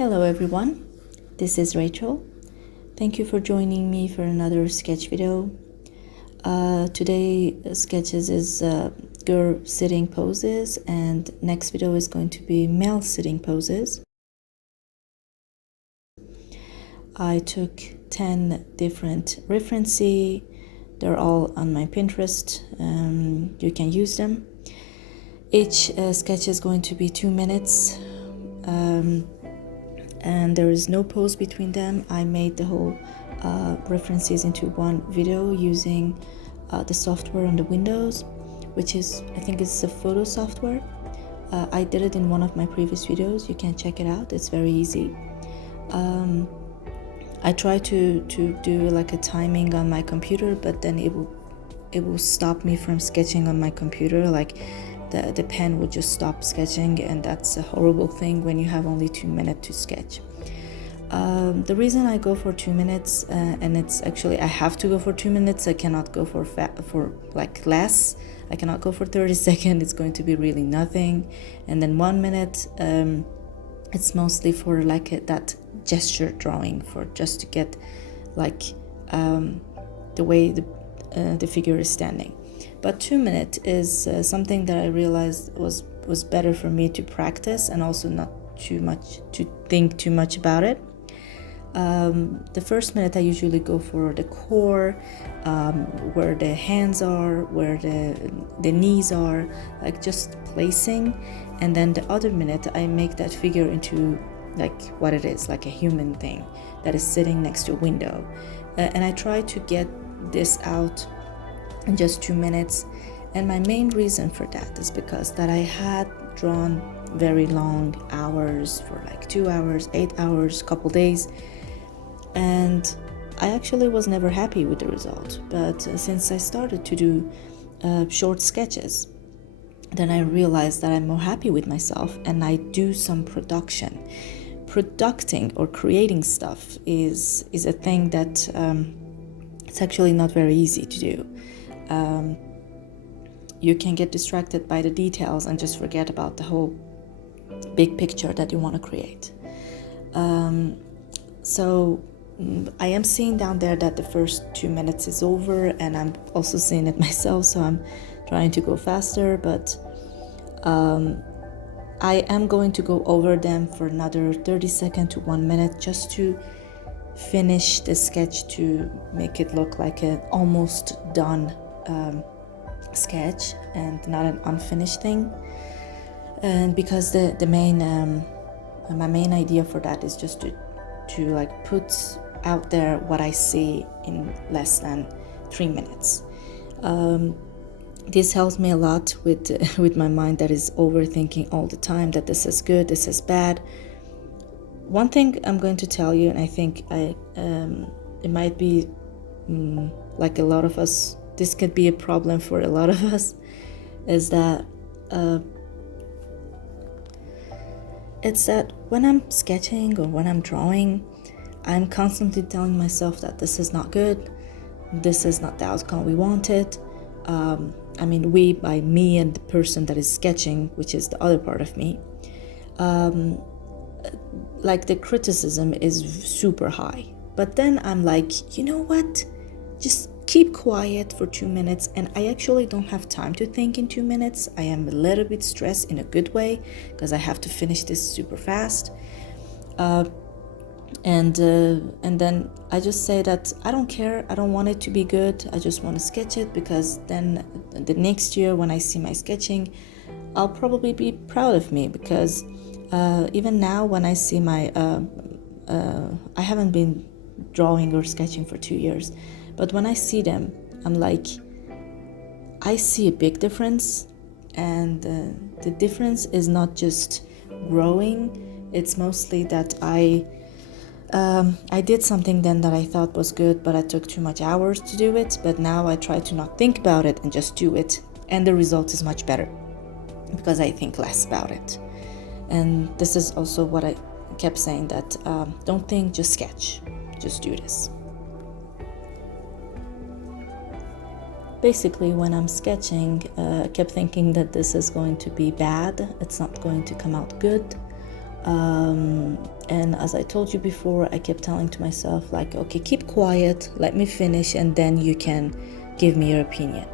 Hello everyone, this is Rachel. Thank you for joining me for another sketch video. Today sketches is girl sitting poses, and next video is going to be male sitting poses. I took 10 different references. They're all on my Pinterest. You can use them. Each sketch is going to be 2 minutes. And there is no pause between them. I made the whole references into one video using the software on the Windows, which is, I think it's a photo software. I did it in one of my previous videos. You can check it out. It's very easy. I try to do like a timing on my computer, but then it will stop me from sketching on my computer. Like the pen will just stop sketching, and that's a horrible thing when you have only 2 minutes to sketch. The reason I go for 2 minutes, and it's actually I have to go for 2 minutes. I cannot go for like less. I cannot go for 30 seconds. It's going to be really nothing. And then 1 minute, it's mostly for like that gesture drawing, for just to get like the way the figure is standing. But 2 minutes is something that I realized was better for me to practice, and also not too much to think too much about it. The first minute I usually go for the core, where the hands are, where the knees are, like just placing. And then the other minute I make that figure into like what it is, like a human thing that is sitting next to a window. And I try to get this out in just 2 minutes. And my main reason for that is because that I had drawn very long hours, for like 2 hours, 8 hours, couple days, and I actually was never happy with the result. But since I started to do short sketches, then I realized that I'm more happy with myself, and I do some production. Producting or creating stuff is a thing that it's actually not very easy to do. You can get distracted by the details and just forget about the whole big picture that you want to create. So I am seeing down there that the first 2 minutes is over, and I'm also seeing it myself, so I'm trying to go faster, but I am going to go over them for another 30 seconds to 1 minute, just to finish the sketch, to make it look like an almost done sketch and not an unfinished thing. And because the main my main idea for that is just to like put out there what I see in less than 3 minutes. This helps me a lot with my mind that is overthinking all the time, that this is good, this is bad. One thing I'm going to tell you, and I think it might be like a lot of us, this could be a problem for a lot of us, is that it's that when I'm sketching or when I'm drawing, I'm constantly telling myself that this is not good, this is not the outcome we wanted. I mean, we by me and the person that is sketching, which is the other part of me. Like the criticism is super high. But then I'm like, you know what? Just keep quiet for 2 minutes, and I actually don't have time to think in 2 minutes. I am a little bit stressed in a good way because I have to finish this super fast. And then I just say that I don't care, I don't want it to be good, I just want to sketch it, because then the next year when I see my sketching, I'll probably be proud of me. Because even now when I see my I haven't been drawing or sketching for 2 years, but when I see them, I'm like, I see a big difference. And the difference is not just growing, it's mostly that I did something then that I thought was good, but I took too much hours to do it. But now I try to not think about it and just do it, and the result is much better because I think less about it. And this is also what I kept saying, that don't think, just sketch, just do this. Basically, when I'm sketching, I kept thinking that this is going to be bad, it's not going to come out good, And as I told you before, I kept telling to myself, like, okay, keep quiet, let me finish, and then you can give me your opinion.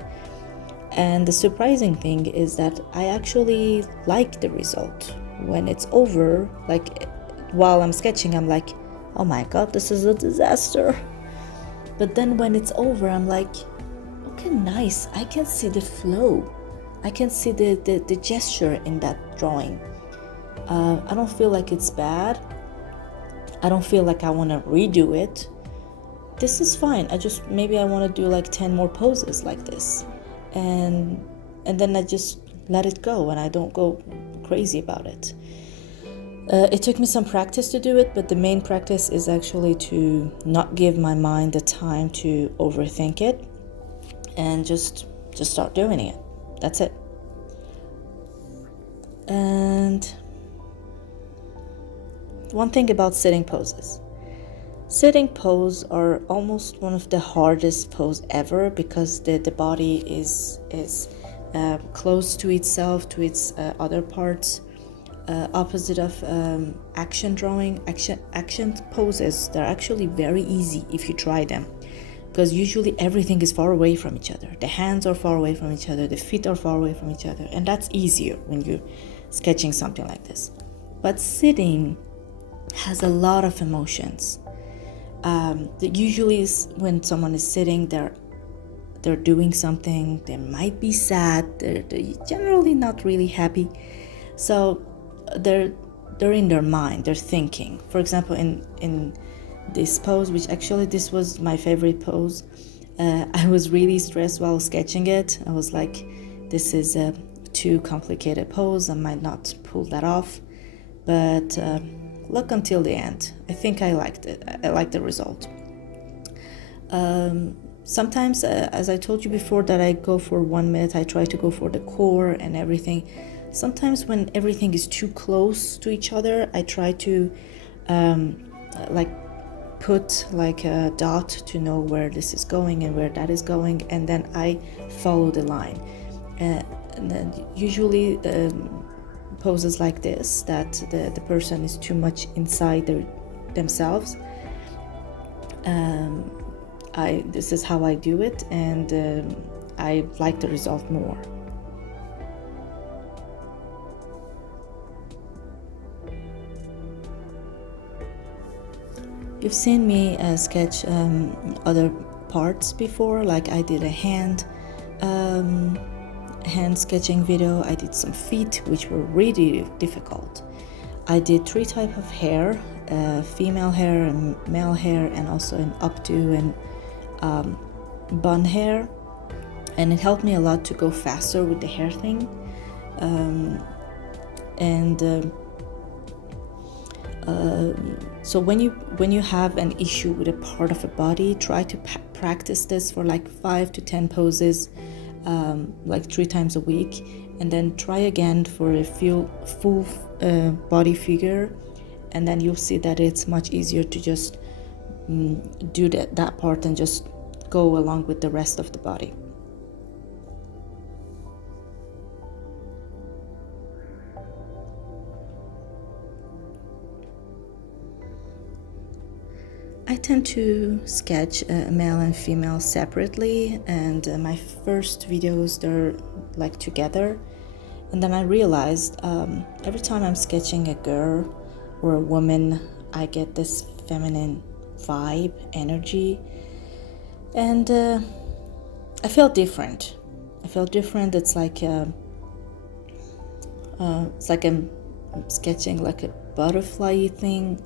And the surprising thing is that I actually like the result. When it's over, like while I'm sketching, I'm like, oh my god, this is a disaster. But then when it's over, I'm like, okay, nice, I can see the flow. I can see the gesture in that drawing. I don't feel like it's bad. I don't feel like I want to redo it. This is fine. Maybe I want to do like 10 more poses like this. And then I just let it go and I don't go crazy about it. It took me some practice to do it, but the main practice is actually to not give my mind the time to overthink it and just start doing it. That's it. And one thing about sitting poses. Sitting pose are almost one of the hardest pose ever because the body is close to itself, to its other parts. Opposite of action drawing, action poses, they're actually very easy if you try them, because usually everything is far away from each other. The hands are far away from each other, the feet are far away from each other, and that's easier when you're sketching something like this. But sitting has a lot of emotions. Usually when someone is sitting, they're doing something, they might be sad, they're generally not really happy. So they're in their mind, they're thinking. For example, in this pose, which actually this was my favorite pose, I was really stressed while sketching it. I was like, this is a too complicated pose, I might not pull that off. But look until the end. I think I liked it. I liked the result. Sometimes, as I told you before, that I go for 1 minute, I try to go for the core and everything. Sometimes when everything is too close to each other, I try to put like a dot to know where this is going and where that is going, and then I follow the line. And then usually poses like this, that the person is too much inside themselves. This is how I do it, and I like the result more. You've seen me sketch other parts before, like I did a hand sketching video. I did some feet, which were really difficult. I did 3 types of hair, female hair and male hair, and also an updo and bun hair, and it helped me a lot to go faster with the hair thing. So when you have an issue with a part of a body, try to practice this for like 5 to 10 poses, like 3 times a week, and then try again for a full body figure, and then you'll see that it's much easier to just do that part and just go along with the rest of the body. I tend to sketch male and female separately, and my first videos, they're like together, and then I realized every time I'm sketching a girl or a woman, I get this feminine vibe, energy, and I feel different. It's like I'm sketching like a butterfly thing.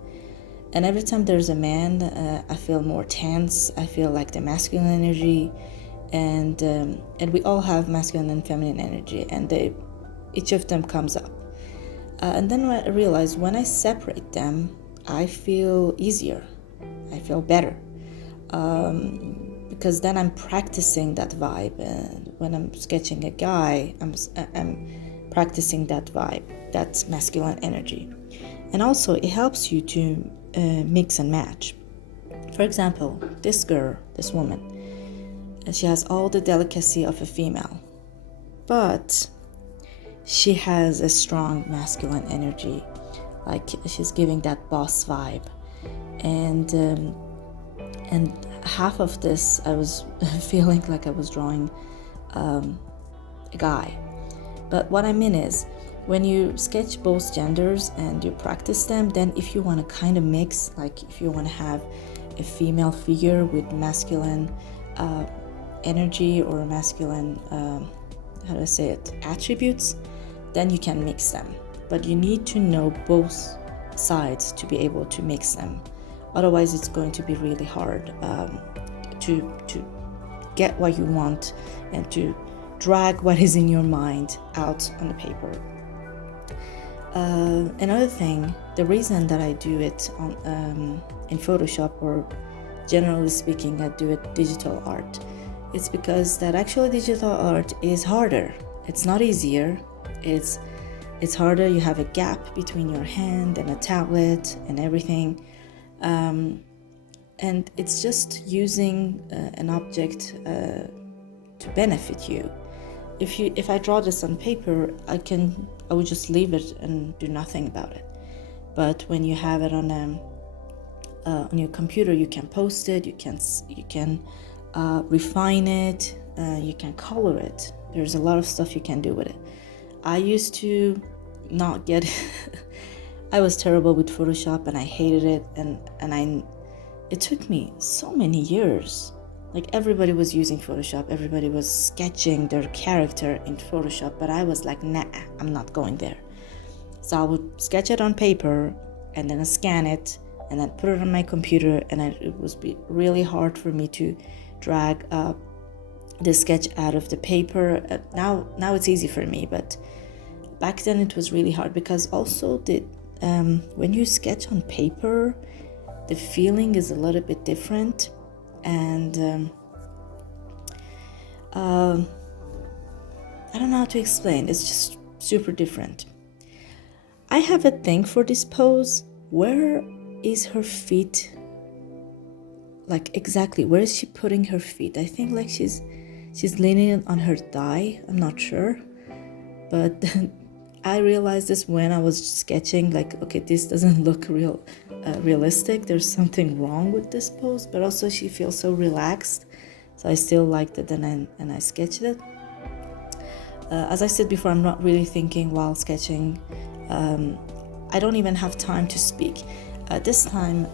And every time there's a man, I feel more tense. I feel like the masculine energy, and we all have masculine and feminine energy, and each of them comes up. And then I realized when I separate them, I feel easier. I feel better, because then I'm practicing that vibe. And when I'm sketching a guy, I'm practicing that vibe, that masculine energy. And also, it helps you to mix and match. For example, this woman, she has all the delicacy of a female, but she has a strong masculine energy. like she's giving that boss vibe. And half of this I was feeling like I was drawing a guy. But what I mean is, when you sketch both genders and you practice them, then if you want to kind of mix, like if you want to have a female figure with masculine energy or masculine, how do I say it, attributes, then you can mix them. But you need to know both sides to be able to mix them. Otherwise, it's going to be really hard to get what you want and to drag what is in your mind out on the paper. Another thing, the reason that I do it in Photoshop, or generally speaking, I do it digital art, it's because that actually digital art is harder. It's not easier. It's harder. You have a gap between your hand and a tablet and everything. And it's just using an object to benefit you. If I draw this on paper, I would just leave it and do nothing about it. But when you have it on your computer, you can post it, you can refine it, you can color it. There's a lot of stuff you can do with it. I used to not get I was terrible with Photoshop and I hated it, and it took me so many years. Like, everybody was using Photoshop, everybody was sketching their character in Photoshop, but I was like, nah, I'm not going there. So I would sketch it on paper and then scan it and then put it on my computer, and it was really hard for me to drag the sketch out of the paper. Now it's easy for me, but back then it was really hard, because also when you sketch on paper, the feeling is a little bit different, and I don't know how to explain. It's just super different. I have a thing for this pose. Where is her feet? Like, exactly where is she putting her feet? I think like she's leaning on her thigh. I'm not sure, but I realized this when I was sketching, like, okay, this doesn't look realistic. There's something wrong with this pose, but also she feels so relaxed. So I still liked it, and I sketched it. As I said before, I'm not really thinking while sketching. I don't even have time to speak. This time,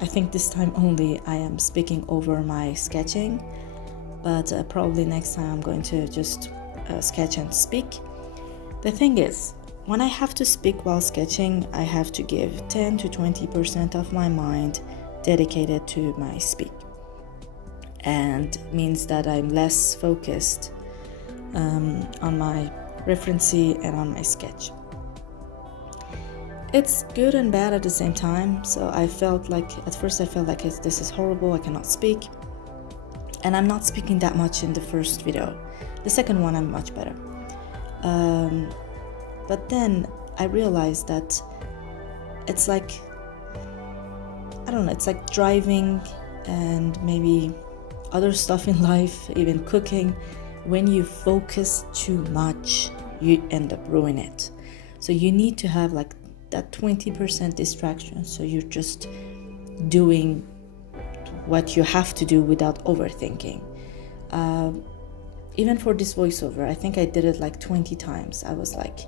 I think this time only, I am speaking over my sketching, but probably next time I'm going to just sketch and speak. The thing is, when I have to speak while sketching, I have to give 10 to 20% of my mind dedicated to my speak, and means that I'm less focused on my referencey and on my sketch. It's good and bad at the same time. So I felt like, at first I felt like this is horrible, I cannot speak. And I'm not speaking that much in the first video. The second one I'm much better. But then I realized that it's like, I don't know, it's like driving and maybe other stuff in life, even cooking. When you focus too much, you end up ruining it. So you need to have like that 20% distraction, so you're just doing what you have to do without overthinking. Even for this voiceover, I think I did it like 20 times. I was like,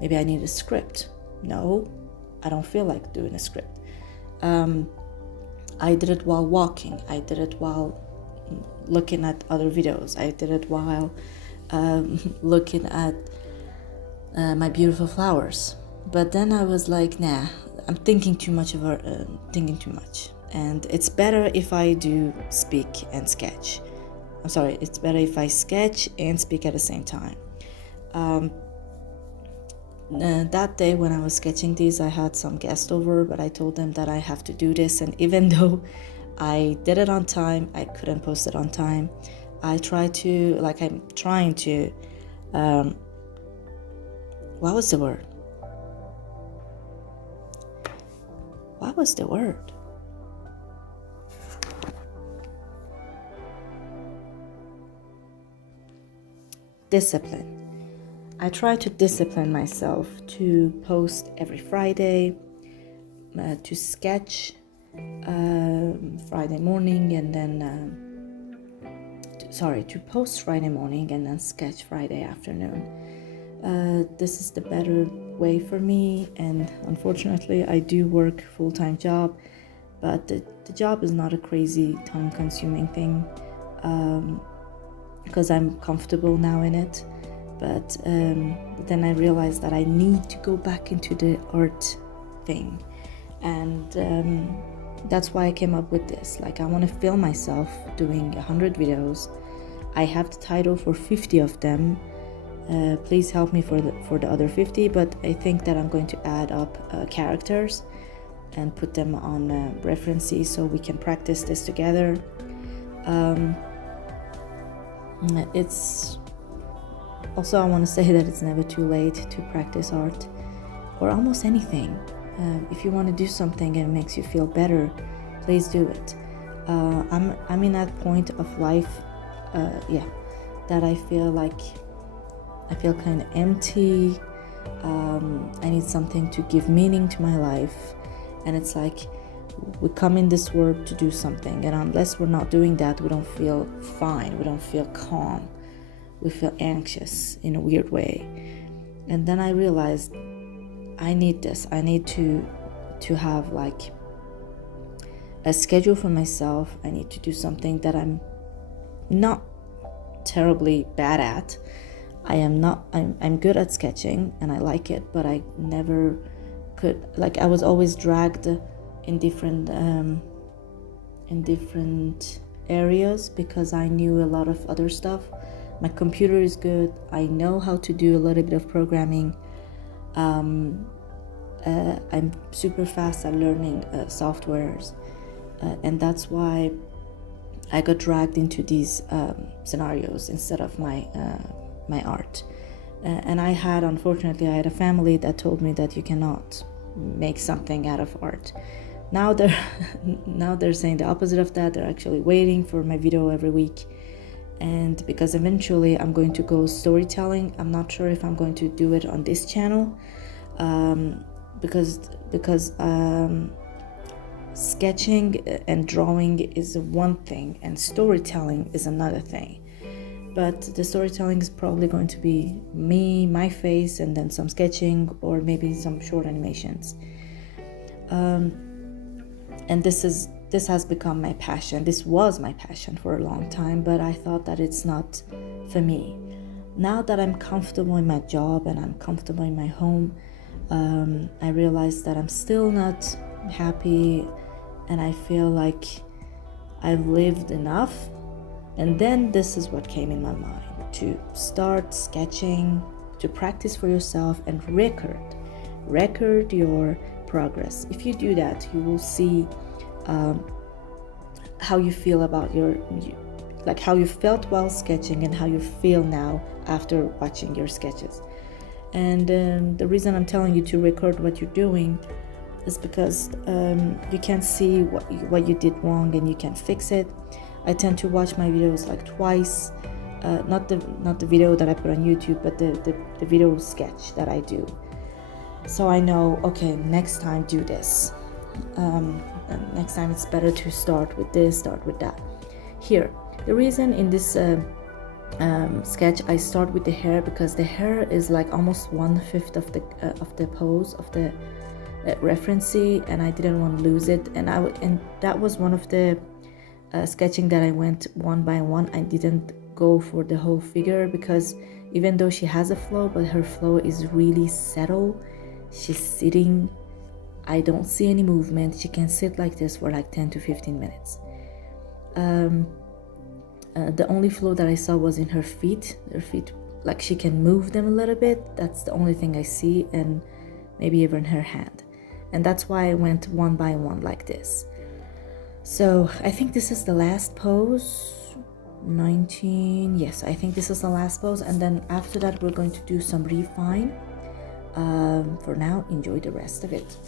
maybe I need a script. No, I don't feel like doing a script. I did it while walking. I did it while looking at other videos. I did it while looking at my beautiful flowers. But then I was like, nah, I'm thinking too much. And it's better if I do speak and sketch. I'm sorry, it's better if I sketch and speak at the same time. That day when I was sketching these, I had some guests over, but I told them that I have to do this. And even though I did it on time, I couldn't post it on time. I'm trying to, what was the word? Discipline. I try to discipline myself to post every Friday, to sketch Friday morning, and then to post Friday morning and then sketch Friday afternoon. This is the better way for me, and unfortunately I do work full-time job, but the job is not a crazy time-consuming thing, because I'm comfortable now in it. But then I realized that I need to go back into the art thing, and that's why I came up with this. Like, I want to film myself doing 100 videos. I have the title for 50 of them. Please help me for the other 50, but I think that I'm going to add up characters and put them on references so we can practice this together. It's also, I want to say that it's never too late to practice art or almost anything. If you want to do something and it makes you feel better, please do it. I'm in that point of life, that I feel kind of empty. I need something to give meaning to my life, and it's like we come in this world to do something, and unless we're not doing that, we don't feel fine, we don't feel calm, we feel anxious in a weird way. And then I realized I need this. I need to have like a schedule for myself. I need to do something that I'm not terribly bad at. I'm good at sketching and I like it, but I never could, like, I was always dragged in different areas because I knew a lot of other stuff. My computer is good. I know how to do a little bit of programming. I'm super fast at learning softwares, and that's why I got dragged into these scenarios instead of my art. And unfortunately, I had a family that told me that you cannot make something out of art. Now they're saying the opposite of that. They're actually waiting for my video every week. And because eventually I'm going to go storytelling, I'm not sure if I'm going to do it on this channel, because sketching and drawing is one thing and storytelling is another thing. But the storytelling is probably going to be me, my face, and then some sketching or maybe some short animations. And this has become my passion. This was my passion for a long time, but I thought that it's not for me. Now that I'm comfortable in my job and I'm comfortable in my home, I realize that I'm still not happy, and I feel like I've lived enough. And then this is what came in my mind: to start sketching, to practice for yourself and record your progress. If you do that, you will see how you feel about like how you felt while sketching and how you feel now after watching your sketches. And the reason I'm telling you to record what you're doing is because you can see what you did wrong and you can fix it. I tend to watch my videos like twice, not the video that I put on YouTube, but the video sketch that I do. So I know, okay, next time do this. And next time it's better to start with this, start with that. Here, the reason in this sketch I start with the hair, because the hair is like almost 1/5 of the pose of the referencey, and I didn't want to lose it. And that was one of the sketching that I went one by one. I didn't go for the whole figure because even though she has a flow, but her flow is really settled. She's sitting. I don't see any movement. She can sit like this for like 10 to 15 minutes. The only flow that I saw was in her feet. Her feet, like she can move them a little bit. That's the only thing I see, and maybe even her hand. And that's why I went one by one like this. So I think this is the last pose. 19, yes, I think this is the last pose. And then after that, we're going to do some refine. For now, enjoy the rest of it.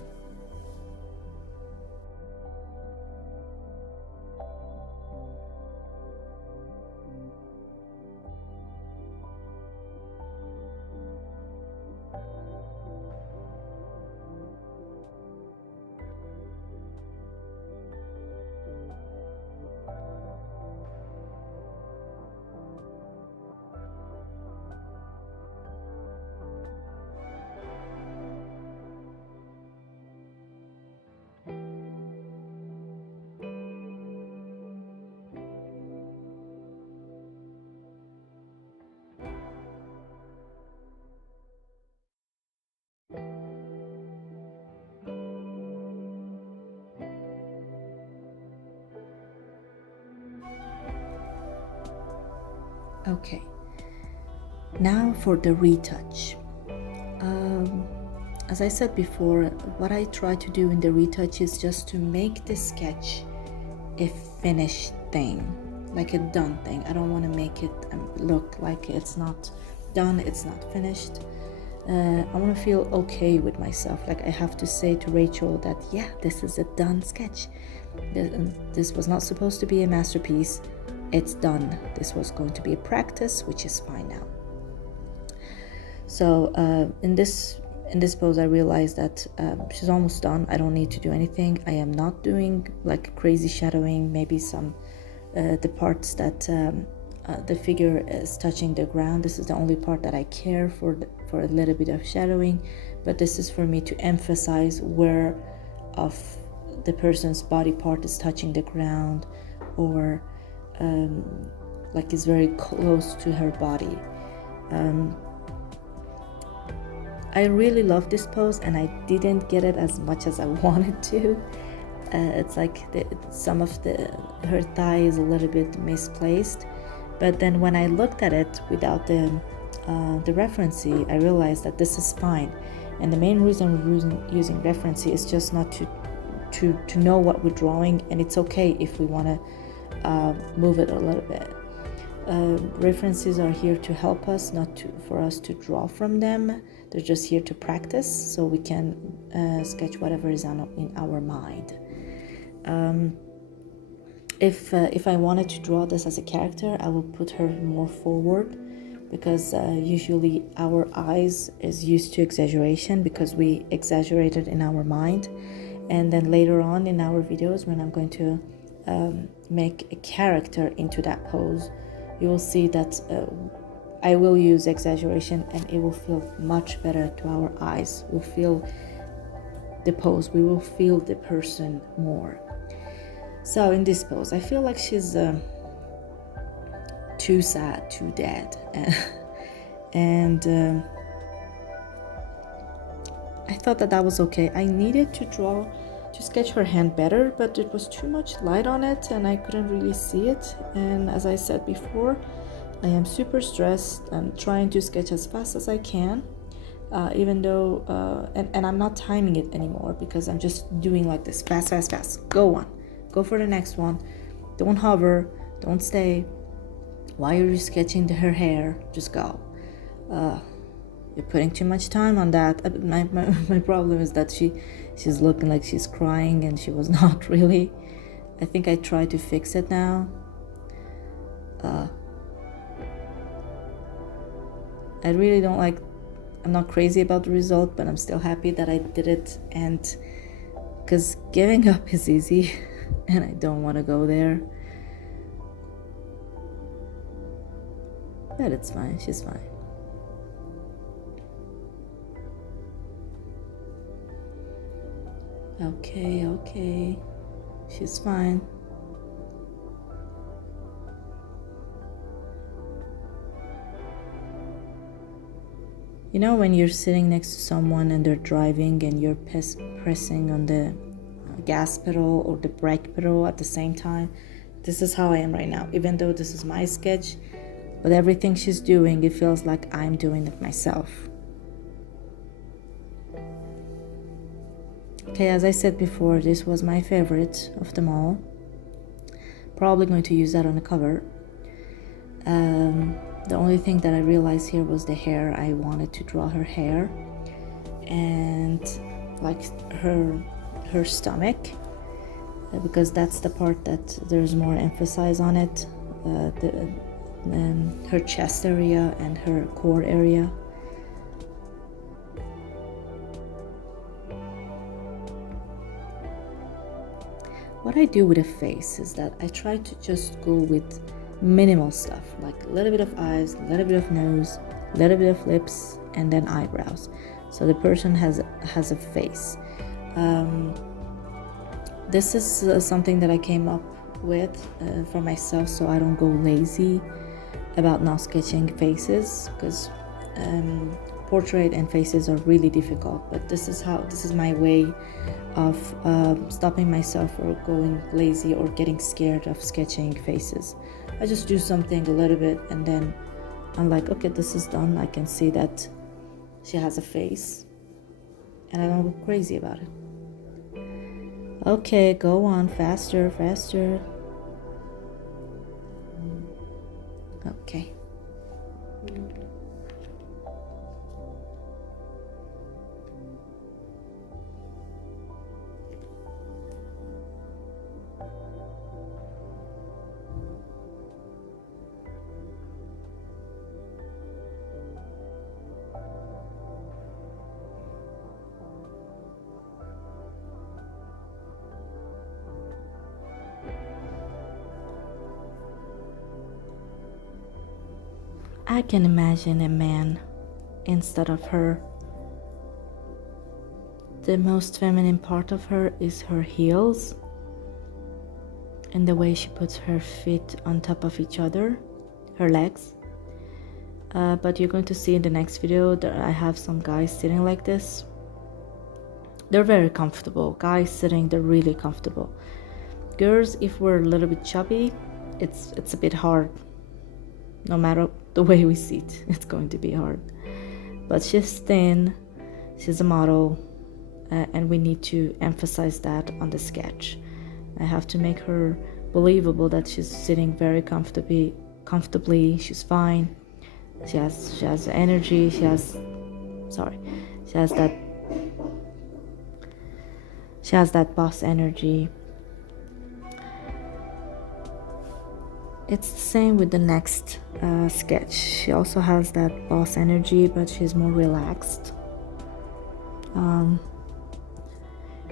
Okay, now for the retouch. As I said before, what I try to do in the retouch is just to make the sketch a finished thing, like a done thing. I don't want to make it look like it's not done, it's not finished. I want to feel okay with myself. Like I have to say to Rachel that, yeah, this is a done sketch. This was not supposed to be a masterpiece. It's done. This was going to be a practice, which is fine now. So in this pose, I realized that she's almost done. I don't need to do anything. I am not doing like crazy shadowing. Maybe some the parts that the figure is touching the ground. This is the only part that I care for a little bit of shadowing, but this is for me to emphasize where of the person's body part is touching the ground, or like is very close to her body. I really love this pose, and I didn't get it as much as I wanted to. It's like some of her thigh is a little bit misplaced, but then when I looked at it without the referencey, I realized that this is fine. And the main reason we're using referencey is just not to know what we're drawing, and it's okay if we want to move it a little bit. References are here to help us, not for us to draw from them. They're just here to practice, so we can sketch whatever is in our mind. If I wanted to draw this as a character, I will put her more forward, because usually our eyes is used to exaggeration because we exaggerate it in our mind. And then later on in our videos, when I'm going to make a character into that pose, you will see that I will use exaggeration, and it will feel much better to our eyes. We'll feel the pose, we will feel the person more. So in this pose, I feel like she's too sad, too dead, and I thought that was okay. I needed to sketch her hand better, but it was too much light on it and I couldn't really see it. And as I said before, I am super stressed. I'm trying to sketch as fast as I can, even though and I'm not timing it anymore, because I'm just doing like this, fast, go for the next one, don't hover, don't stay. Why are you sketching her hair? Just go. You're putting too much time on that. My problem is that she's looking like she's crying, and she was not really. I think I tried to fix it now. I really don't like, I'm not crazy about the result, but I'm still happy that I did it, and because giving up is easy and I don't want to go there. But it's fine, she's fine. Okay, she's fine. You know, when you're sitting next to someone and they're driving and you're pressing on the gas pedal or the brake pedal at the same time? This is how I am right now. Even though this is my sketch, but everything she's doing, it feels like I'm doing it myself. Okay, as I said before, this was my favorite of them all. Probably going to use that on the cover. The only thing that I realized here was the hair. I wanted to draw her hair and like her stomach, because that's the part that there's more emphasis on it, her chest area and her core area. What I do with a face is that I try to just go with minimal stuff, like a little bit of eyes, a little bit of nose, a little bit of lips, and then eyebrows, so the person has a face. This is something that I came up with for myself, so I don't go lazy about not sketching faces, because portrait and faces are really difficult. But this is my way of stopping myself or going lazy or getting scared of sketching faces. I just do something a little bit and then I'm like, okay, this is done. I can see that she has a face and I don't go crazy about it. Okay, go on, faster, faster. Okay. I can imagine a man instead of her. The most feminine part of her is her heels and the way she puts her feet on top of each other, her legs. But you're going to see in the next video that I have some guys sitting like this. They're very comfortable. Guys sitting, they're really comfortable. Girls, if we're a little bit chubby, it's a bit hard. No matter the way we sit, it's going to be hard. But she's thin, she's a model, and we need to emphasize that on the sketch. I have to make her believable that she's sitting very comfortably. She's fine. She has energy. She has that boss energy. It's the same with the next sketch. She also has that boss energy, but she's more relaxed.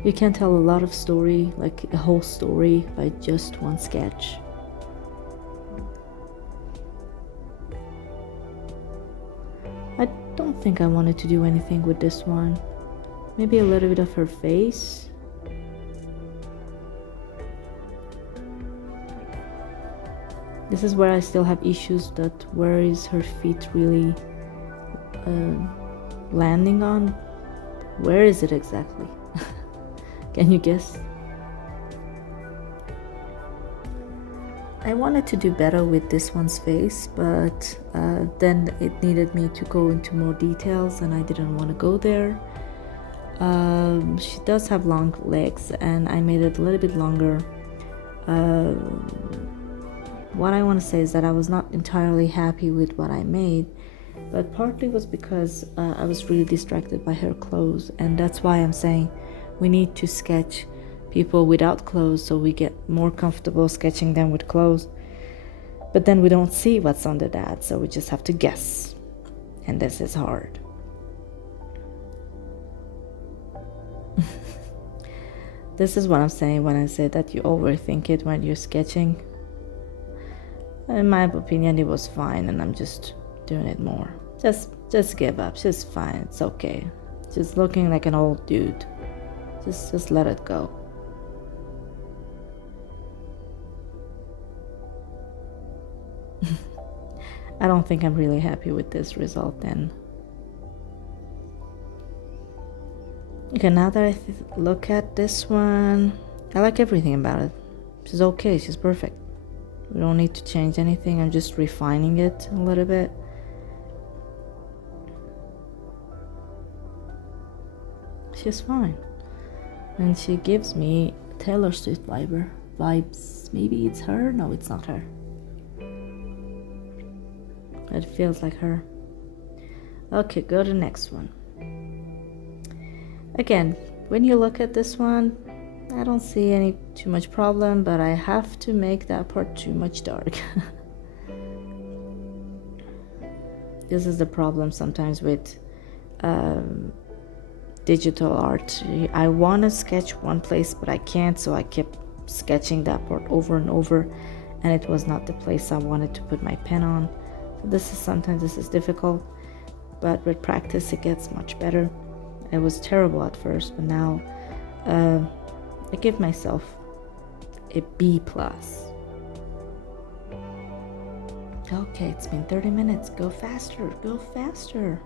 You can tell a lot of story, like a whole story, by just one sketch. I don't think I wanted to do anything with this one. Maybe a little bit of her face. This is where I still have issues, that where is her feet really landing on? Where is it exactly? Can you guess? I wanted to do better with this one's face, but then it needed me to go into more details and I didn't want to go there. She does have long legs and I made it a little bit longer. What I want to say is that I was not entirely happy with what I made, but partly was because I was really distracted by her clothes, and that's why I'm saying we need to sketch people without clothes so we get more comfortable sketching them with clothes, but then we don't see what's under that, so we just have to guess, and this is hard. This is what I'm saying when I say that you overthink it when you're sketching. In my opinion, it was fine, and I'm just doing it more. Just give up. She's fine. It's okay. She's looking like an old dude. Just let it go. I don't think I'm really happy with this result then. Okay, now that I look at this one, I like everything about it. She's okay. She's perfect. We don't need to change anything. I'm just refining it a little bit. She's fine. And she gives me Taylor Swift vibes. Maybe it's her? No, it's not her. It feels like her. Okay, go to the next one. Again, when you look at this one, I don't see any too much problem, but I have to make that part too much dark. This is the problem sometimes with digital art. I want to sketch one place, but I can't, so I kept sketching that part over and over, and it was not the place I wanted to put my pen on. So sometimes this is difficult, but with practice it gets much better. I was terrible at first, but now I give myself a B+. Okay, it's been 30 minutes. Go faster, go faster.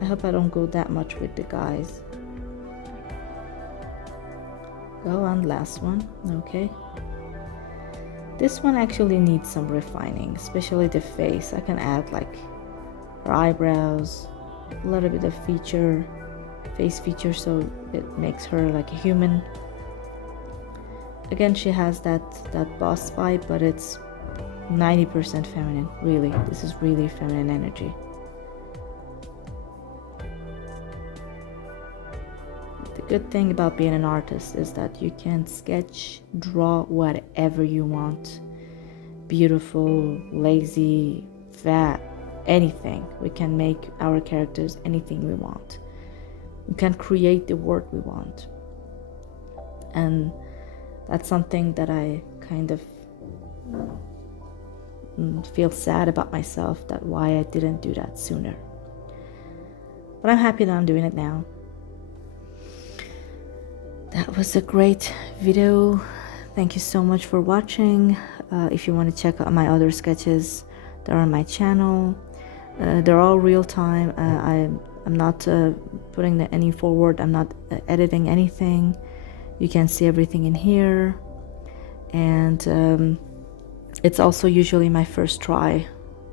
I hope I don't go that much with the guys. Go on, last one. Okay. This one actually needs some refining, especially the face. I can add like her eyebrows, a little bit of face feature, so it makes her like a human. Again, she has that boss vibe, but it's 90% feminine. Really, this is really feminine energy. The good thing about being an artist is that you can sketch, draw whatever you want. Beautiful, lazy, fat, anything. We can make our characters anything we want. We can create the world we want. And that's something that I kind of feel sad about myself, that why I didn't do that sooner. But I'm happy that I'm doing it now. That was a great video. Thank you so much for watching. If you want to check out my other sketches, they're on my channel. They're all real time. I'm not putting any forward. I'm not editing anything. You can see everything in here. And it's also usually my first try.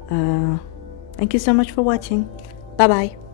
Thank you so much for watching. Bye bye.